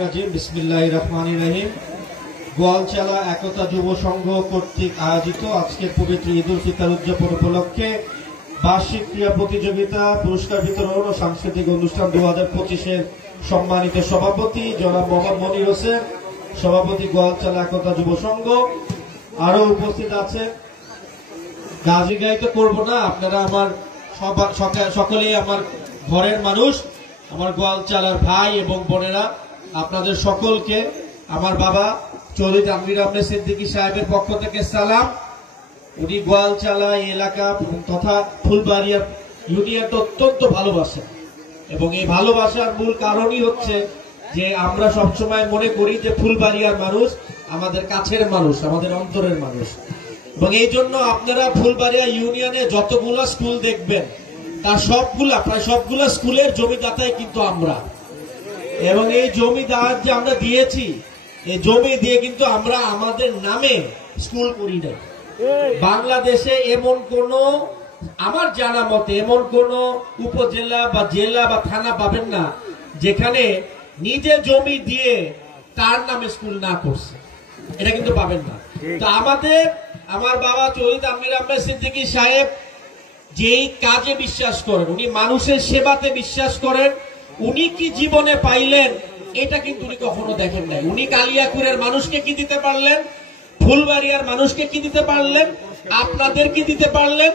রাজিম বিসমিল্লাহির রহমানির রহিম। গোয়ালচালা একতা যুব সংঘ কর্তৃক আয়োজিত আজকের পবিত্র ঈদ উল ফিতর উদযাপন উপলক্ষে বার্ষিক ক্রীড়া প্রতিযোগিতা, পুরস্কার বিতরণ ও সাংস্কৃতিক অনুষ্ঠান 2025-এর সম্মানিত সভাপতি জনাব মোহাম্মদ মনির হোসেন, সভাপতি গোয়ালচালা একতা যুব সংঘ। আরো উপস্থিত আছে, গাজি গাইতে করব না, আপনারা আমার সকলেই আমার ঘরের মানুষ, আমার গোয়ালচালার ভাই এবং বোনেরা, আপনাদের সকলকে আমার বাবা চৌধুরী তানভীর আহমেদ সিদ্দিকী সাহেবের পক্ষ থেকে সালাম। উনি গোয়ালচালা এলাকা তথা ফুলবাড়িয়া ইউনিয়নটা অত্যন্ত ভালোবাসেন এবং এই ভালোবাসার মূল কারণই হচ্ছে যে আমরা সবসময় মনে করি যে ফুলবাড়িয়ার মানুষ আমাদের কাছের মানুষ, আমাদের অন্তরের মানুষ। এবং এই জন্য আপনারা ফুলবাড়িয়া ইউনিয়নে যতগুলো স্কুল দেখবেন তার প্রায় সবগুলা স্কুলের জমিদাতাই কিন্তু আমরা। এবং এই জমিদার যে আমরা দিয়েছি, এই জমি দিয়ে কিন্তু আমরা আমাদের নামে স্কুল করি নাই। বাংলাদেশে এমন কোন, আমার জানা মতে এমন কোন উপজেলা বা জেলা বা থানা পাবেন না যেখানে নিজে জমি দিয়ে তার নামে স্কুল না করছে, এটা কিন্তু পাবেন না। তো আমার বাবা চৌধুরী তানভীর আহমেদ সিদ্দিকী সাহেব যেই কাজে বিশ্বাস করেন, উনি মানুষের সেবাতে বিশ্বাস করেন। উনি কি জীবনে পাইলেন এটা কিন্তু উনি কখনো দেখেন নাই। উনি কালিয়াকুরের মানুষকে কি দিতে পারলেন, ফুলবাড়িয়ার মানুষকে কি দিতে পারলেন, আপনাদের কি দিতে পারলেন,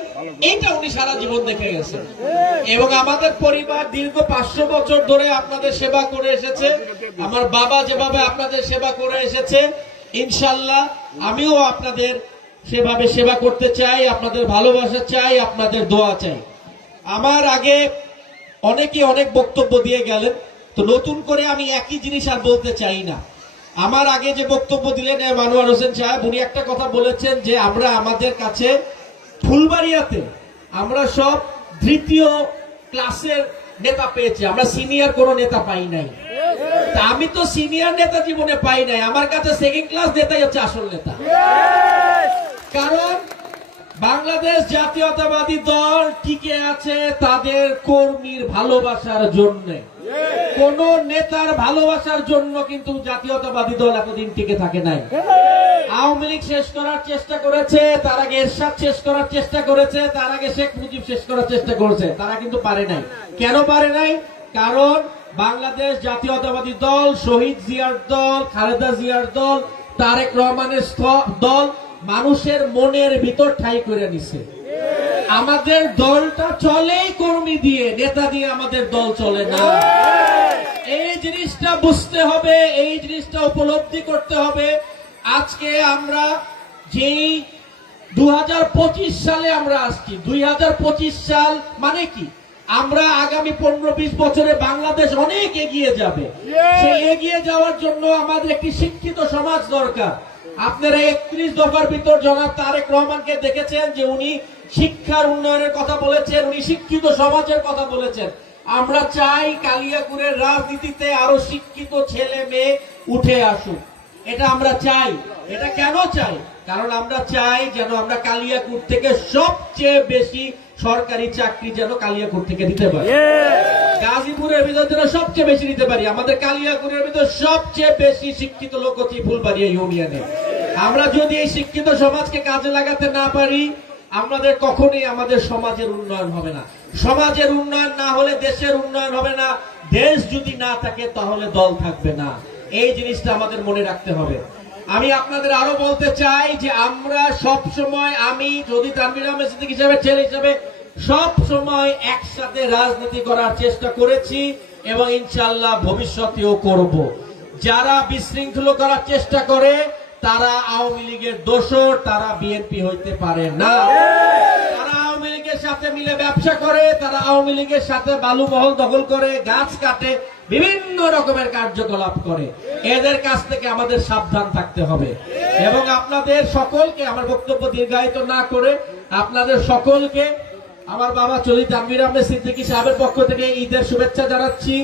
এটা উনি সারা জীবন দেখে গেছেন। এবং আমাদের পরিবার দীর্ঘ 500 বছর ধরে আপনাদের সেবা করে এসেছে। আমার বাবা যেভাবে আপনাদের সেবা করে এসেছে, ইনশাল্লাহ আমিও আপনাদের সেভাবে সেবা করতে চাই, আপনাদের ভালোবাসা চাই, আপনাদের দোয়া চাই। আমার আগে অনেকে অনেক বক্তব্য দিয়ে গেলেন, তো নতুন করে আমি একই জিনিস আর বলতে চাই না। আমার আগে যে বক্তব্য দিলেন মানোয়ার হোসেন সাহেব, উনি একটা কথা বলেছেন যে আমরা আমাদের কাছে ফুলবাড়িয়াতে আমরা সব তৃতীয় ক্লাসের নেতা পেয়েছি, আমরা সিনিয়র কোন নেতা পাই নাই। তা আমি তো সিনিয়র নেতা জীবনে পাই নাই, আমার কাছে সেকেন্ড ক্লাস নেতাই হচ্ছে আসল নেতা। কারণ বাংলাদেশ জাতীয়তাবাদী দল টিকে আছে তাদের কর্মীর ভালোবাসার জন্য, কোন নেতার ভালোবাসার জন্য কিন্তু জাতীয়তাবাদী দল এতদিন টিকে থাকে নাই। আওয়ামী লীগ শেষ করার চেষ্টা করেছে, তার আগে এরশাদ শেষ করার চেষ্টা করেছে, তার আগে শেখ মুজিব শেষ করার চেষ্টা করেছে, তারা কিন্তু পারে নাই। কেন পারে নাই? কারণ বাংলাদেশ জাতীয়তাবাদী দল, শহীদ জিয়ার দল, খালেদা জিয়ার দল, তারেক রহমানের দল মানুষের মনের ভিতর ঠাঁই করে নিছে। আমাদের দলটা চলে কর্মী দিয়ে, নেতা দিয়ে আমাদের দল চলে না। এই জিনিসটা বুঝতে হবে, এই জিনিসটা উপলব্ধি করতে হবে। আজকে আমরা যেই 2025 সালে আমরা আসছি, 2025 সাল মানে কি, আমরা আগামী 15-20 বছরে বাংলাদেশ অনেক এগিয়ে যাবে। সেই এগিয়ে যাওয়ার জন্য আমাদের একটি শিক্ষিত সমাজ দরকার। আপনারা 31 দফার ভিতর জনাব তারেক রহমানকে দেখেছেন যে উনি শিক্ষার উন্নয়নের কথা বলেছেন, উনি শিক্ষিত সমাজের কথা বলেছেন। আমরা চাই কালিয়াকুরের রাজনীতিতে আরো শিক্ষিত ছেলে মেয়ে উঠে আসুক, এটা আমরা চাই। এটা কেন চাই? কারণ আমরা চাই যেন আমরা কালিয়াকুর থেকে সবচেয়ে বেশি সরকারি চাকরি যেন কালিয়াকুর থেকে দিতে পারি, গাজীপুরের ভিতর যেন সবচেয়ে বেশি দিতে পারি। আমাদের কালিয়াকুরের ভিতর সবচেয়ে বেশি শিক্ষিত লোক হচ্ছে ফুলবাড়িয়া ইউনিয়নে। আমরা যদি এই শিক্ষিত সমাজকে কাজে লাগাতে না পারি, আমাদের কখনোই আমাদের সমাজের উন্নয়ন হবে না। সমাজের উন্নয়ন না হলে দেশের উন্নয়ন হবে না। দেশ যদি না থাকে তাহলে দল থাকবে না। এই জিনিসটা আমাদের মনে রাখতে হবে। আমি আপনাদের আরো বলতে চাই যে আমরা সব সময়, আমি যদি তানভীর আহমেদ সিদ্দিকী হিসেবে ছেলে হিসেবে সব সময় একসাথে রাজনীতি করার চেষ্টা করেছি এবং ইনশাআল্লাহ ভবিষ্যতেও করব। যারা বিশৃঙ্খলা করার চেষ্টা করে তারা আওয়ামী লীগের দোসর, তারা বিএনপি হইতে পারে না। তারা আওয়ামী লীগের সাথে মিলে ব্যবসা করে, তারা আওয়ামী লীগের সাথে বালু মহল দখল করে, গাছ কাটে, বিভিন্ন রকমের কার্যকলাপ করে। এদের কাছ থেকে আমাদের সাবধান থাকতে হবে। এবং আপনাদের সকলকে, আমার বক্তব্য দীর্ঘায়িত না করে আপনাদের সকলকে আমার বাবা চৌধুরী তানভীর আহমেদ সিদ্দিকী সাহেবের পক্ষ থেকে ঈদের শুভেচ্ছা জানাচ্ছি।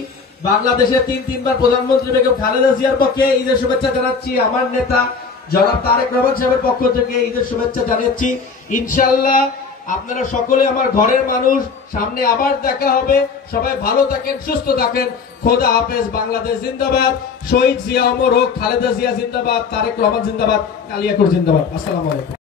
বাংলাদেশের 3বার প্রধানমন্ত্রী বেগম খালেদা জিয়ার পক্ষে ঈদের শুভেচ্ছা জানাচ্ছি। আমার নেতা জনাব তারেক রহমান সাহেবের পক্ষ থেকে ঈদের শুভেচ্ছা জানাচ্ছি। ইনশাআল্লাহ আপনারা সকলে আমার ঘরের মানুষ, সামনে আবার দেখা হবে। সবাই ভালো থাকেন, সুস্থ থাকেন। খোদা হাফেজ। বাংলাদেশ জিন্দাবাদ। শহীদ জিয়া অমর হোক। খালেদা জিয়া জিন্দাবাদ। তারেক রহমান জিন্দাবাদ। কালিয়াকৈর জিন্দাবাদ। আসসালামু আলাইকুম।